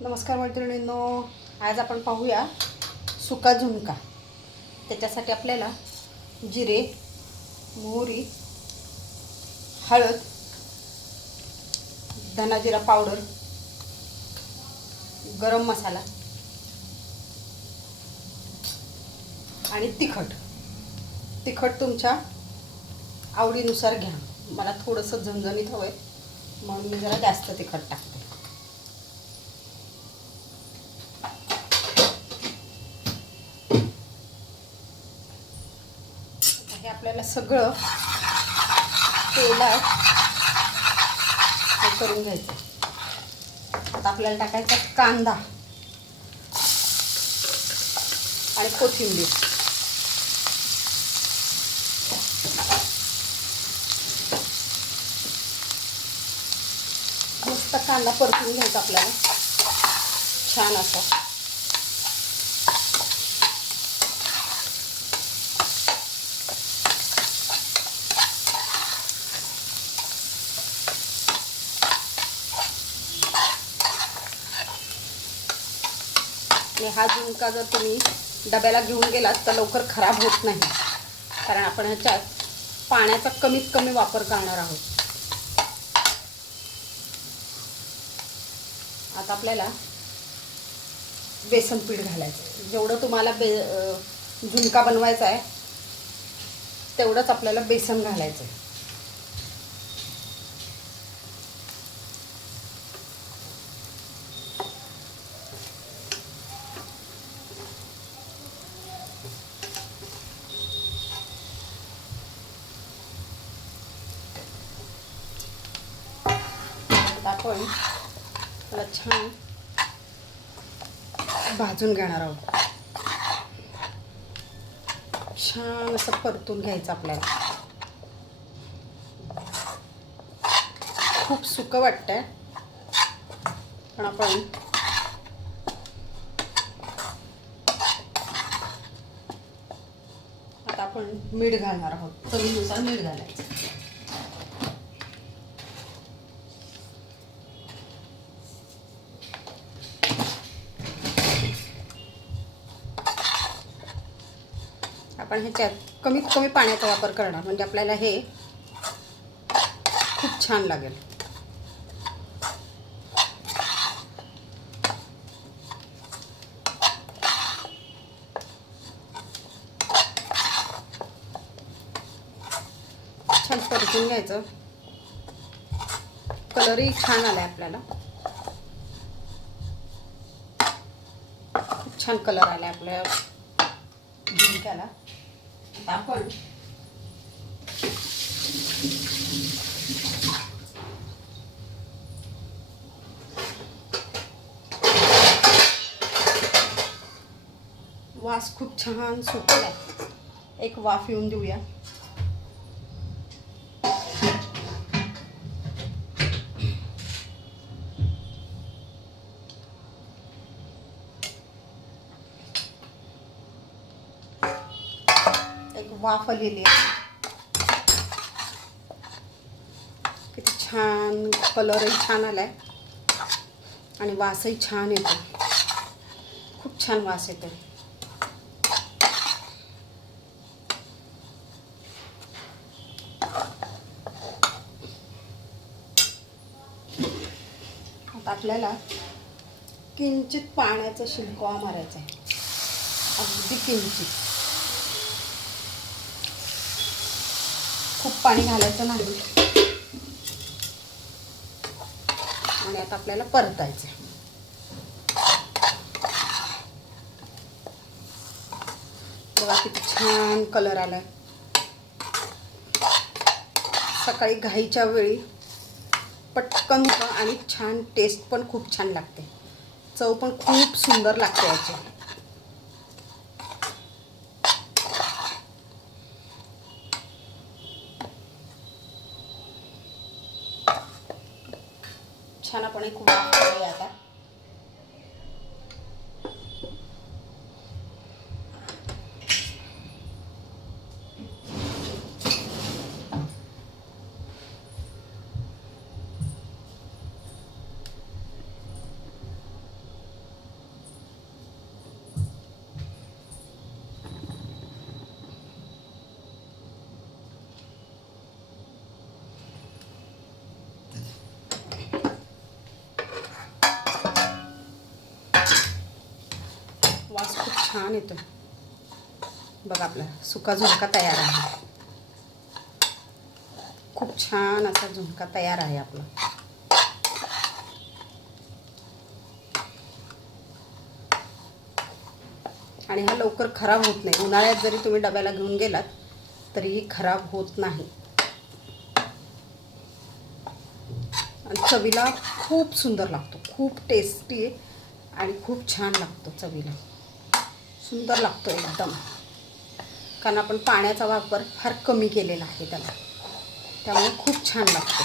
नमस्कार मैत्रिणींनो, आज आपण पाहूया सुका झुणका। त्याच्यासाठी आपल्याला जिरे, मोहरी, हळद, धना जिरा पावडर, गरम मसाला आणि तिखट तुमच्या आवडीनुसार घ्या। मला थोडंसं झणझणीत हवंय म्हणून मी जरा जास्त तिखट टाकते। हे आपल्याला सगळं तेलात हे करून घ्यायचं। आता आपल्याला टाकायचा कांदा आणि कोथिंबीर। मस्त कांदा परतून घ्यायचा आपल्याला छान असा। आणि हा झुणका जर तुम्ही डब्याला घेऊन गेलात तर लवकर खराब होत नाही, कारण आपण ह्याच्यात पाण्याचा कमीत कमी वापर करणार आहोत। आता आपल्याला बेसन पीठ घालायचं। जेवढं तुम्हाला झुणका बनवायचा आहे तेवढंच आपल्याला बेसन घालायचं आहे। आपण त्याला छान भाजून घेणार आहोत। छान असं परतून घ्यायचं आपल्याला। खूप सुकं वाटतंय पण आपण आता मीठ घालणार आहोत। चवीनुसार मीठ घालायचं। आपण ह्याच्यात कमीत कमी पाण्याचा वापर करणार, म्हणजे आपल्याला हे खूप छान लागेल। छान परतून घ्यायचं। कलरही छान आलाय आपल्याला, खूप छान कलर आलाय आपल्या झुणक्याला। आता आपण वास खूप छान सुटलाय, एक वाफ येऊन देऊया। एक वाफ आलेली आहे। किती छान कलरही छान आलाय आणि वासही छान येतो, खूप छान वास येतो। आता आपल्याला किंचित पाण्याचा शिंकवा मारायचा आहे, अगदी किंचित। खूप पाणी घालायचं नाही। आणि आता आपल्याला परतायचं। बघा किती छान कलर आलाय। सकाळी घाईच्या वेळी पटकन होतं आणि छान टेस्ट पण खूप छान लागते। चव पण खूप सुंदर लागते याची। छान आपण एक वाफ करूया आता। वास खूप छान येतो. बघा आपला सुका झुणका तयार आहे. खूप छान असा झुणका तयार आहे आपला. आणि हा लवकर खराब होत नाही. उन्हाळ्यात जरी तुम्ही डब्याला घेऊन गेलात तरीही खराब होत नाही. आणि चवीला खूप सुंदर लागतो. खूप टेस्टी आणि खूप छान लागतो. चवीला सुंदर लागतो एकदम. कारण आपण पाण्याचा वापर फार कमी केलेला आहे त्याला, त्यामुळे खूप छान लागतो.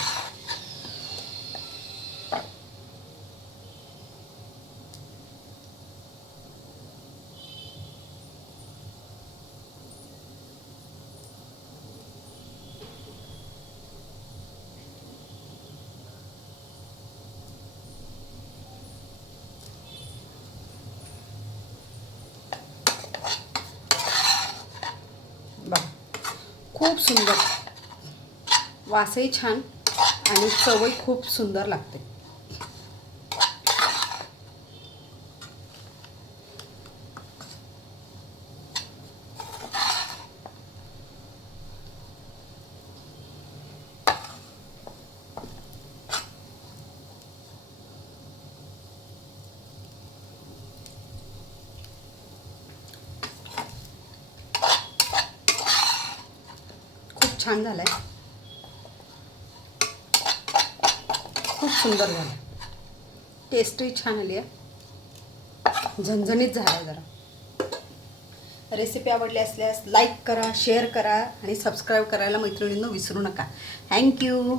बघा खूप सुंदर, वासही छान आणि चवही खूप सुंदर लागते. खूप छान झालंय. खूप सुंदर झालं. टेस्टही छान आली आहे. झणझणीत झालं आहे. जरा रेसिपी आवडली असल्यास लाईक करा, शेअर करा आणि सबस्क्राईब करायला मैत्रिणींनो विसरू नका. थँक्यू.